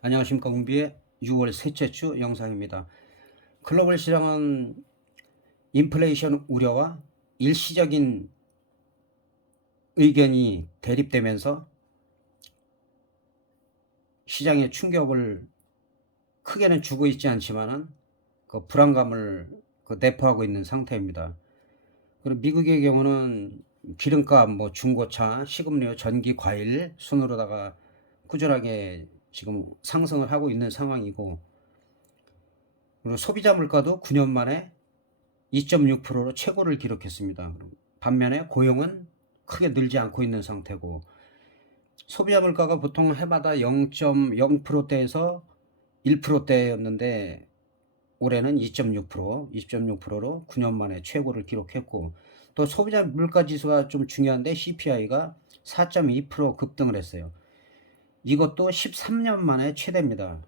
안녕하십니까. 운비의 6월 셋째 주 영상입니다. 글로벌 시장은 인플레이션 우려와 일시적인 의견이 대립되면서 시장에 충격을 크게는 주고 있지 않지만은 그 불안감을 내포하고 있는 상태입니다. 그리고 미국의 경우는 기름값, 중고차, 식음료, 전기, 과일 순으로다가 꾸준하게 지금 상승을 하고 있는 상황이고, 그리고 소비자 물가도 9년 만에 2.6%로 최고를 기록했습니다. 반면에 고용은 크게 늘지 않고 있는 상태고, 소비자 물가가 보통 해마다 0.0%대에서 1%대였는데 올해는 2.6%로 9년 만에 최고를 기록했고, 또 소비자 물가 지수가 좀 중요한데 CPI가 4.2% 급등을 했어요. 이것도 13년 만에 최대입니다.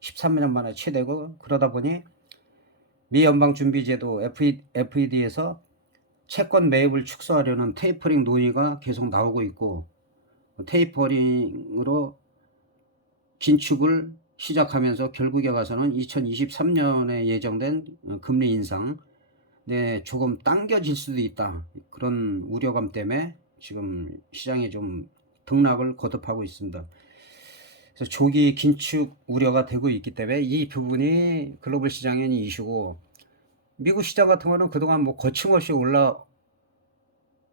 13년 만에 최대고, 그러다 보니 미 연방준비제도 FED에서 채권 매입을 축소하려는 테이퍼링 논의가 계속 나오고 있고, 테이퍼링으로 긴축을 시작하면서 결국에 가서는 2023년에 예정된 금리 인상 조금 당겨질 수도 있다, 그런 우려감 때문에 지금 시장에 좀 등락을 거듭하고 있습니다. 그래서 조기 긴축 우려가 되고 있기 때문에 이 부분이 글로벌 시장의 이슈고, 미국 시장 같은 거는 그동안 거침없이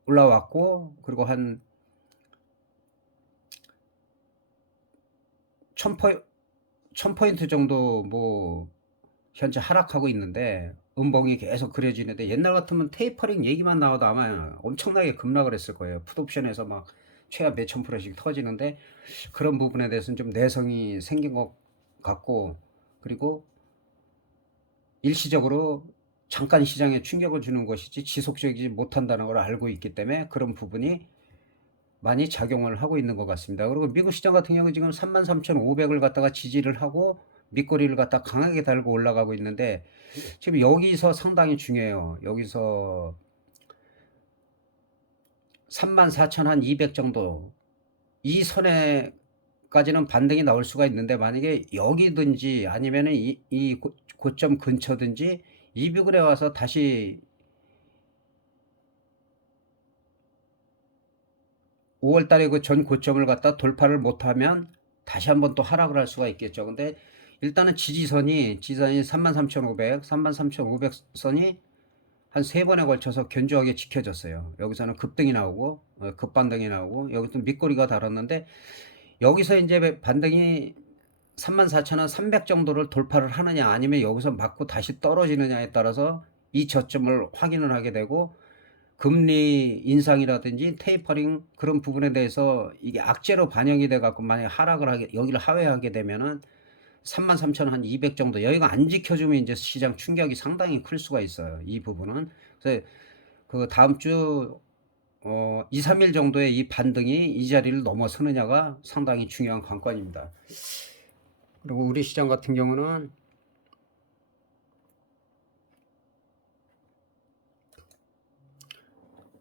올라왔고, 그리고 한 1000포인트 정도 현재 하락하고 있는데, 음봉이 계속 그려지는데, 옛날 같으면 테이퍼링 얘기만 나와도 아마 엄청나게 급락을 했을 거예요. 풋옵션에서 막 최하 몇천 프로씩 터지는데, 그런 부분에 대해서는 좀 내성이 생긴 것 같고, 그리고 일시적으로 잠깐 시장에 충격을 주는 것이지 지속적이지 못한다는 걸 알고 있기 때문에 그런 부분이 많이 작용을 하고 있는 것 같습니다. 그리고 미국 시장 같은 경우 지금 33,500을 갖다가 지지를 하고 밑거리를 갖다 강하게 달고 올라가고 있는데, 지금 여기서 상당히 중요해요. 여기서 34,200 정도, 이 선에까지는 반등이 나올 수가 있는데, 만약에 여기든지 아니면은 이 고점 근처든지 200을에 와서 다시 5월 달에 그 전 고점을 갖다 돌파를 못하면 다시 한번 또 하락을 할 수가 있겠죠. 근데 일단은 지지선이 33,500, 33,500 선이 한 세 번에 걸쳐서 견조하게 지켜졌어요. 여기서는 급등이 나오고 급반등이 나오고, 여기서 밑꼬리가 달았는데, 여기서 이제 반등이 34,300 정도를 돌파를 하느냐 아니면 여기서 맞고 다시 떨어지느냐에 따라서 이 저점을 확인을 하게 되고, 금리 인상이라든지 테이퍼링 그런 부분에 대해서 이게 악재로 반영이 돼 갖고 만약 하락을 하게, 여기를 하회하게 되면은 33,200 정도, 여기가 안 지켜주면 이제 시장 충격이 상당히 클 수가 있어요. 이 부분은. 그래서 그 다음 주 2, 3일 정도의 이 반등이 이 자리를 넘어서느냐가 상당히 중요한 관건입니다. 그리고 우리 시장 같은 경우는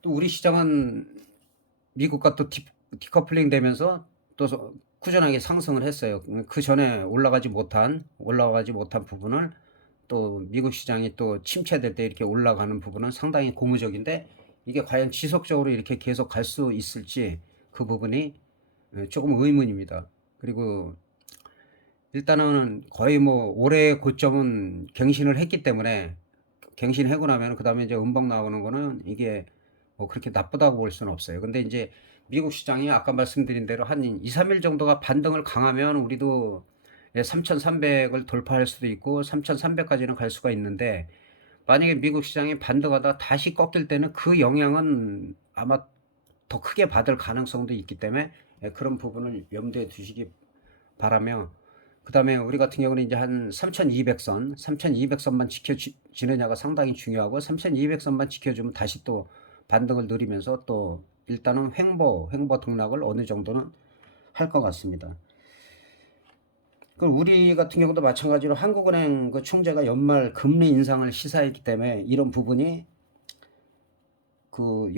또 우리 시장은 미국과 또 디커플링 되면서 또 꾸준하게 상승을 했어요. 그 전에 올라가지 못한 부분을 또 미국 시장이 또 침체될 때 이렇게 올라가는 부분은 상당히 고무적인데, 이게 과연 지속적으로 이렇게 계속 갈 수 있을지 그 부분이 조금 의문입니다. 그리고 일단은 거의 올해 고점은 갱신을 했기 때문에, 갱신하고 나면 그 다음에 이제 음봉 나오는 거는 이게 그렇게 나쁘다고 볼 수는 없어요. 근데 이제 미국 시장이 아까 말씀드린 대로 한 2, 3일 정도가 반등을 강하면 우리도 3,300을 돌파할 수도 있고 3,300까지는 갈 수가 있는데, 만약에 미국 시장이 반등하다 다시 꺾일 때는 그 영향은 아마 더 크게 받을 가능성도 있기 때문에 그런 부분을 염두에 두시기 바라며, 그 다음에 우리 같은 경우는 이제 한 3200선, 3200선만 지켜지느냐가 상당히 중요하고, 3200선만 지켜주면 다시 또 반등을 누리면서 또 일단은 횡보 등락을 어느 정도는 할 것 같습니다. 그 우리 같은 경우도 마찬가지로 한국은행 그 총재가 연말 금리 인상을 시사했기 때문에 이런 부분이 그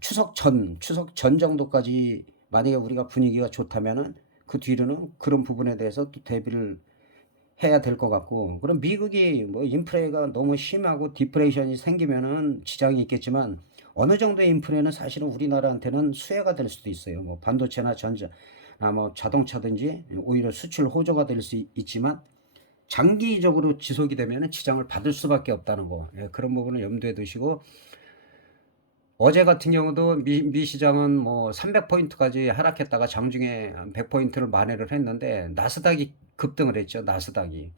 추석 전 정도까지 만약에 우리가 분위기가 좋다면은 그 뒤로는 그런 부분에 대해서 또 대비를 해야 될 것 같고, 그럼 미국이 뭐 인플레가 너무 심하고 디프레이션이 생기면은 지장이 있겠지만 어느 정도의 인플레는 사실은 우리나라한테는 수혜가 될 수도 있어요. 뭐 반도체나 전자, 뭐 자동차든지 오히려 수출 호조가 될 수 있지만 장기적으로 지속이 되면은 지장을 받을 수밖에 없다는 거. 예, 그런 부분을 염두에 두시고, 어제 같은 경우도 미 시장은 뭐 300포인트까지 하락했다가 장중에 한 100포인트를 만회를 했는데 나스닥이 급등을 했죠. 나스닥이.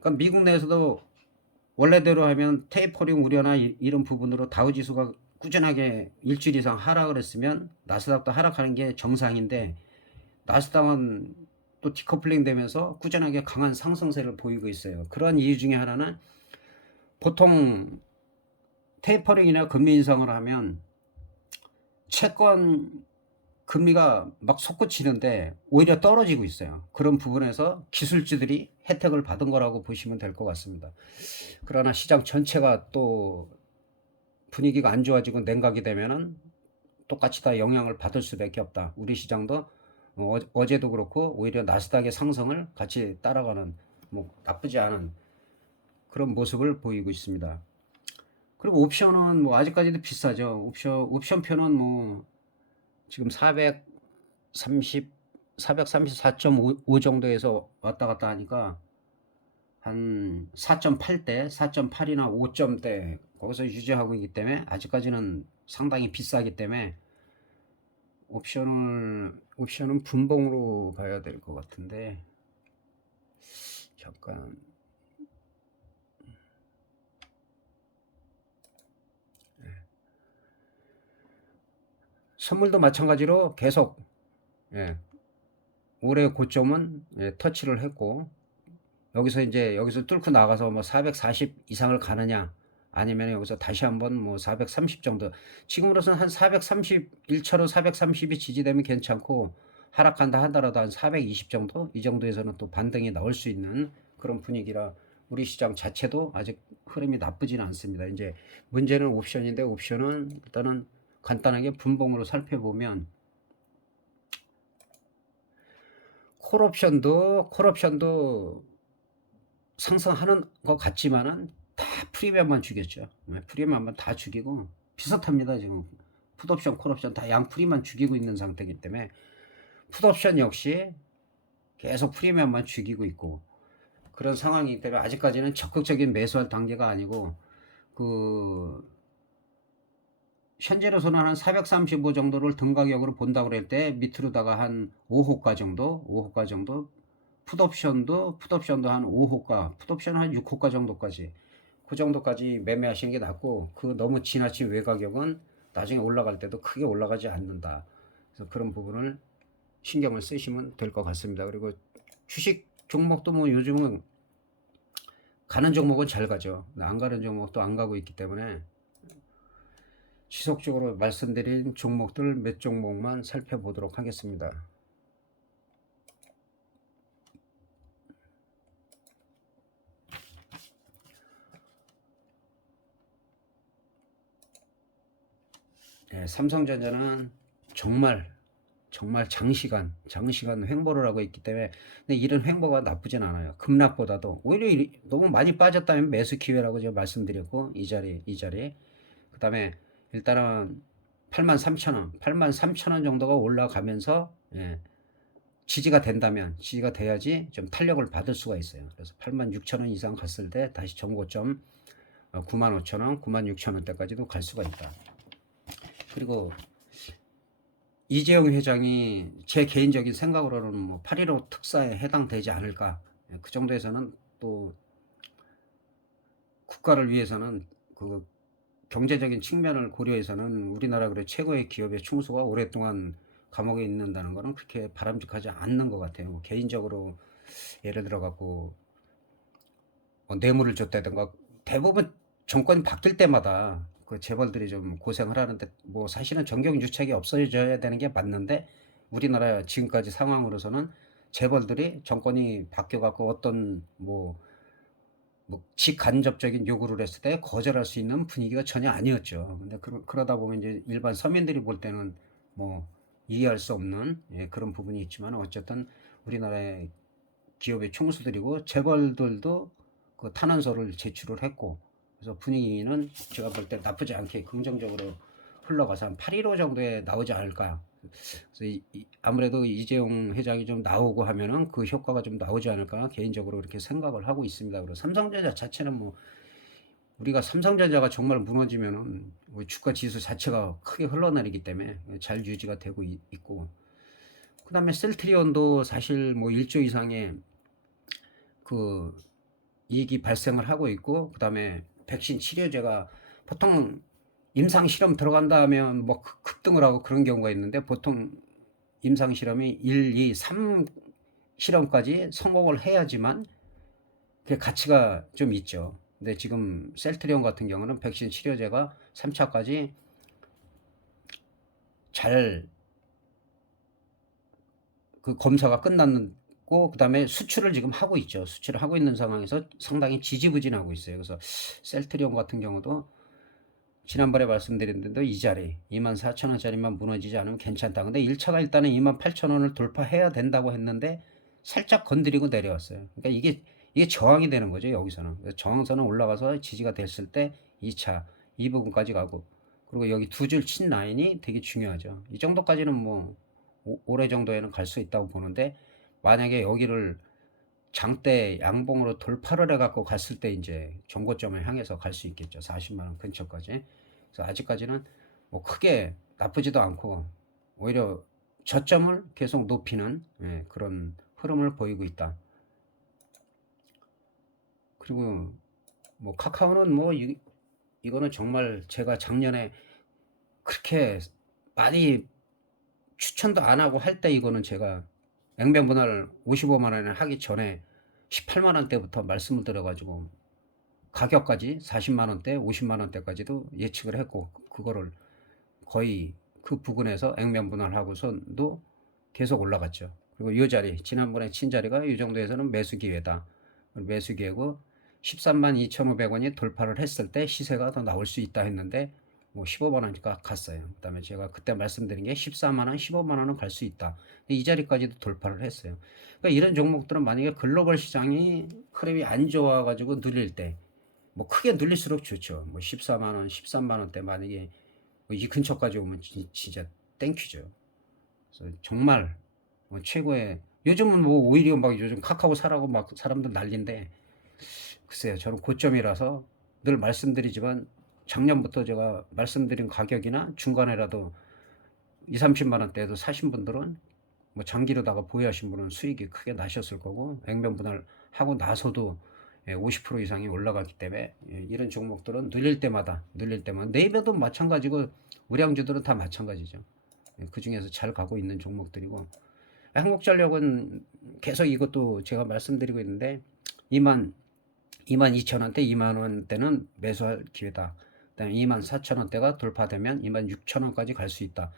그러니까 미국 내에서도 원래대로 하면 테이퍼링 우려나 이런 부분으로 다우 지수가 꾸준하게 일주일 이상 하락을 했으면 나스닥도 하락하는 게 정상인데, 나스닥은 또 디커플링 되면서 꾸준하게 강한 상승세를 보이고 있어요. 그러한 이유 중에 하나는, 보통 테이퍼링이나 금리 인상을 하면 채권 금리가 막 솟구치는데 오히려 떨어지고 있어요. 그런 부분에서 기술주들이 혜택을 받은 거라고 보시면 될 것 같습니다. 그러나 시장 전체가 또 분위기가 안 좋아지고 냉각이 되면은 똑같이 다 영향을 받을 수밖에 없다. 우리 시장도 어제도 그렇고 오히려 나스닥의 상승을 같이 따라가는, 뭐 나쁘지 않은 그런 모습을 보이고 있습니다. 그리고 옵션은 뭐 아직까지도 비싸죠. 옵션표는 뭐 지금 434.5 정도에서 왔다 갔다 하니까 한 4.8대, 4.8이나 5점대 거기서 유지하고 있기 때문에 아직까지는 상당히 비싸기 때문에 옵션은 분봉으로 가야 될 것 같은데, 잠깐. 선물도 마찬가지로 계속, 예, 올해 고점은 터치를 했고, 여기서 뚫고 나가서 뭐 440 이상을 가느냐, 아니면 여기서 다시 한번 뭐 430 정도, 지금으로서는 한 431차로 430이 지지되면 괜찮고, 하락한다 하더라도 한 420 정도, 이 정도에서는 또 반등이 나올 수 있는 그런 분위기라 우리 시장 자체도 아직 흐름이 나쁘지는 않습니다. 이제 문제는 옵션인데, 옵션은 일단은 간단하게 분봉으로 살펴보면, 콜옵션도 상승하는 것 같지만은 다 프리미엄만 죽였죠. 프리미엄만 다 죽이고 비슷합니다. 지금 풋옵션, 콜옵션 다 양프리만 죽이고 있는 상태이기 때문에 풋옵션 역시 계속 프리미엄만 죽이고 있고 그런 상황이기 때문에 아직까지는 적극적인 매수할 단계가 아니고, 그 현재로서는 한 435 정도를 등가격으로 본다고 그럴 때 밑으로다가 한 5호가 정도, 풋옵션도 한 5호가, 풋옵션 한 6호가 정도까지, 그 정도까지 매매하시는 게 낫고, 그 너무 지나친 외가격은 나중에 올라갈 때도 크게 올라가지 않는다. 그래서 그런 부분을 신경을 쓰시면 될 것 같습니다. 그리고 주식 종목도 뭐 요즘은 가는 종목은 잘 가죠. 안 가는 종목도 안 가고 있기 때문에 지속적으로 말씀드린 종목들 몇 종목만 살펴보도록 하겠습니다. 네, 삼성전자는 정말 장시간 횡보를 하고 있기 때문에, 근데 이런 횡보가 나쁘진 않아요. 급락보다도 오히려 너무 많이 빠졌다면 매수 기회라고 제가 말씀드렸고, 이 자리. 그다음에 일단은 83,000원 정도가 올라가면서, 지지가 돼야지 좀 탄력을 받을 수가 있어요. 그래서 86,000원 이상 갔을 때 다시 정고점 95,000원, 96,000원대까지도 갈 수가 있다. 그리고 이재용 회장이 제 개인적인 생각으로는 뭐 8.15 특사에 해당되지 않을까. 그 정도에서는 또 국가를 위해서는, 그 경제적인 측면을 고려해서는 우리나라 그래 최고의 기업의 충수가 오랫동안 감옥에 있는다는 거는 그렇게 바람직하지 않는 것 같아요. 뭐 개인적으로 예를 들어 갖고 뇌물을 줬다든가, 대부분 정권이 바뀔 때마다 그 재벌들이 좀 고생을 하는데, 뭐 사실은 정경유착이 없어져야 되는 게 맞는데, 우리나라 지금까지 상황으로서는 재벌들이 정권이 바뀌어 갖고 어떤 뭐 직간접적인 요구를 했을 때 거절할 수 있는 분위기가 전혀 아니었죠. 근데 그러다 보면 이제 일반 서민들이 볼 때는 뭐 이해할 수 없는 그런 부분이 있지만 어쨌든 우리나라의 기업의 총수들이고 재벌들도 그 탄원서를 제출을 했고 그래서 분위기는 제가 볼 때 나쁘지 않게 긍정적으로 흘러가서 한 8.15 정도에 나오지 않을까. 그래서 아무래도 이재용 회장이 좀 나오고 하면은 그 효과가 좀 나오지 않을까 개인적으로 그렇게 생각을 하고 있습니다. 그리고 삼성전자 자체는 뭐 우리가 삼성전자가 정말 무너지면은 우리 주가 지수 자체가 크게 흘러내리기 때문에 잘 유지가 되고 있고 그다음에 셀트리온도 사실 뭐 1조 이상의 그 이익이 발생을 하고 있고 그다음에 백신 치료제가 보통 임상 실험 들어간다 하면 뭐 급등을 하고 그런 경우가 있는데 보통 임상 실험이 1, 2, 3 실험까지 성공을 해야지만 그 가치가 좀 있죠. 근데 지금 셀트리온 같은 경우는 백신 치료제가 3차까지 잘 그 검사가 끝났고 그다음에 수출을 지금 하고 있죠. 수출을 하고 있는 상황에서 상당히 지지부진하고 있어요. 그래서 셀트리온 같은 경우도 지난번에 말씀드린 대로 이 자리 24,000원짜리만 무너지지 않으면 괜찮다. 근데 1차가 일단은 28,000원을 돌파해야 된다고 했는데 살짝 건드리고 내려왔어요. 그러니까 이게 저항이 되는 거죠, 여기서는. 저항선은 올라가서 지지가 됐을 때 2차 이 부분까지 가고 그리고 여기 두 줄 친 라인이 되게 중요하죠. 이 정도까지는 뭐 올해 정도에는 갈 수 있다고 보는데 만약에 여기를 장대 양봉으로 돌파를 해갖고 갔을 때 이제 정고점을 향해서 갈 수 있겠죠. 40만 원 근처까지. 그래서 아직까지는 뭐 크게 나쁘지도 않고 오히려 저점을 계속 높이는 그런 흐름을 보이고 있다. 그리고 뭐 카카오는 뭐 이거는 정말 제가 작년에 그렇게 많이 추천도 안 하고 할 때 이거는 제가 액면 분할 55만 원에 하기 전에 18만 원대부터 말씀을 드려가지고 가격까지 40만 원대, 50만 원대까지도 예측을 했고 그거를 거의 그 부근에서 액면 분할하고선도 계속 올라갔죠. 그리고 이 자리 지난번에 친 자리가 이 정도에서는 매수 기회다. 매수 기회고 13만 2,500원이 돌파를 했을 때 시세가 더 나올 수 있다 했는데 뭐 15만 원가 갔어요. 그다음에 제가 그때 말씀드린 게 14만 원, 15만 원은 갈 수 있다. 이 자리까지도 돌파를 했어요. 그러니까 이런 종목들은 만약에 글로벌 시장이 흐름이 안 좋아가지고 눌릴 때 뭐 크게 눌릴수록 좋죠. 뭐 14만 원, 13만 원대 만약에 뭐이 근처까지 오면 진짜 땡큐죠. 그래서 정말 뭐 최고의 요즘은 뭐 오히려 막 요즘 카카오 사라고 막 사람들 난리인데 글쎄요 저는 고점이라서 늘 말씀드리지만 작년부터 제가 말씀드린 가격이나 중간에라도 2, 30만 원대에도 사신 분들은 뭐 장기로다가 보유하신 분은 수익이 크게 나셨을 거고 액면 분할하고 나서도 50% 이상이 올라갔기 때문에 이런 종목들은 늘릴 때마다 네이버도 마찬가지고 우량주들은 다 마찬가지죠. 그 중에서 잘 가고 있는 종목들이고 한국전력은 계속 이것도 제가 말씀드리고 있는데 2만 2천 원대, 2만 원대는 매수할 기회다. 그다음에 2만 4천 원대가 돌파되면 2만 6천 원까지 갈 수 있다.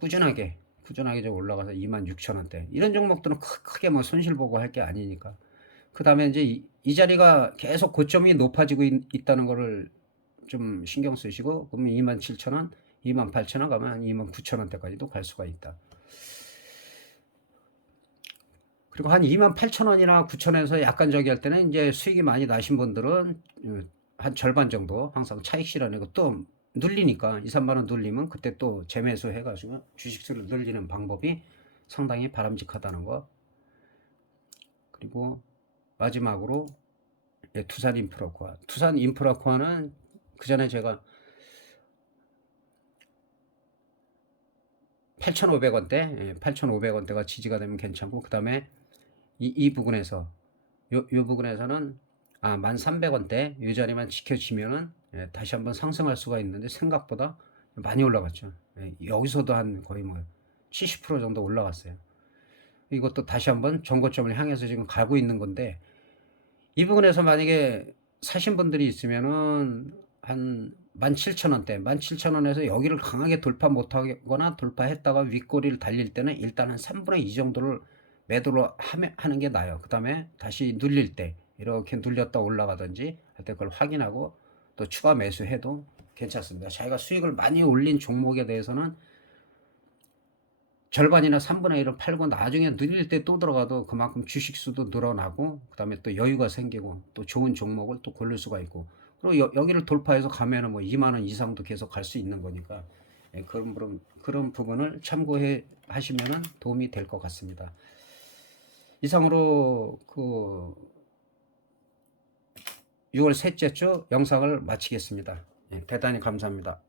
꾸준하게 좀 올라가서 2만 6천 원대 이런 종목들은 크게 뭐 손실 보고 할 게 아니니까. 그 다음에 이제 이 자리가 계속 고점이 높아지고 있다는 거를 좀 신경 쓰시고 그러면 2만 7천 원, 2만 8천 원 가면 2만 9천 원대까지도 갈 수가 있다. 그리고 한 2만 8천 원이나 9천 원에서 약간 저기 할 때는 이제 수익이 많이 나신 분들은 한 절반 정도 항상 차익 실현하고 또 눌리니까 2, 3만 원 눌리면 그때 또 재매수 해가지고 주식수를 늘리는 방법이 상당히 바람직하다는 거. 그리고 마지막으로 투산 인프라코아. 투산 인프라코아는 그 전에 제가 8,500원대, 8,500원대가 지지가 되면 괜찮고, 그 다음에 이 부분에서, 요 부분에서는 1,300원대, 이 자리만 지켜지면은 다시 한번 상승할 수가 있는데 생각보다 많이 올라갔죠. 여기서도 한 거의 뭐 70% 정도 올라갔어요. 이것도 다시 한번 정고점을 향해서 지금 가고 있는 건데, 이 부분에서 만약에 사신 분들이 있으면은 한 17,000원대, 17,000원에서 여기를 강하게 돌파 못하거나 돌파했다가 윗꼬리를 달릴 때는 일단 한 3분의 2 정도를 매도를 하는 게 나아요. 그 다음에 다시 눌릴 때 이렇게 눌렸다 올라가든지 할 때 그걸 확인하고 또 추가 매수해도 괜찮습니다. 자기가 수익을 많이 올린 종목에 대해서는 절반이나 3분의 1을 팔고 나중에 늘릴 때 또 들어가도 그만큼 주식 수도 늘어나고 그다음에 또 여유가 생기고 또 좋은 종목을 또 고를 수가 있고 그리고 여기를 돌파해서 가면은 뭐 2만 원 이상도 계속 갈 수 있는 거니까 예 그런 부분을 참고해 하시면은 도움이 될 것 같습니다. 이상으로 그 6월 셋째 주 영상을 마치겠습니다. 예 대단히 감사합니다.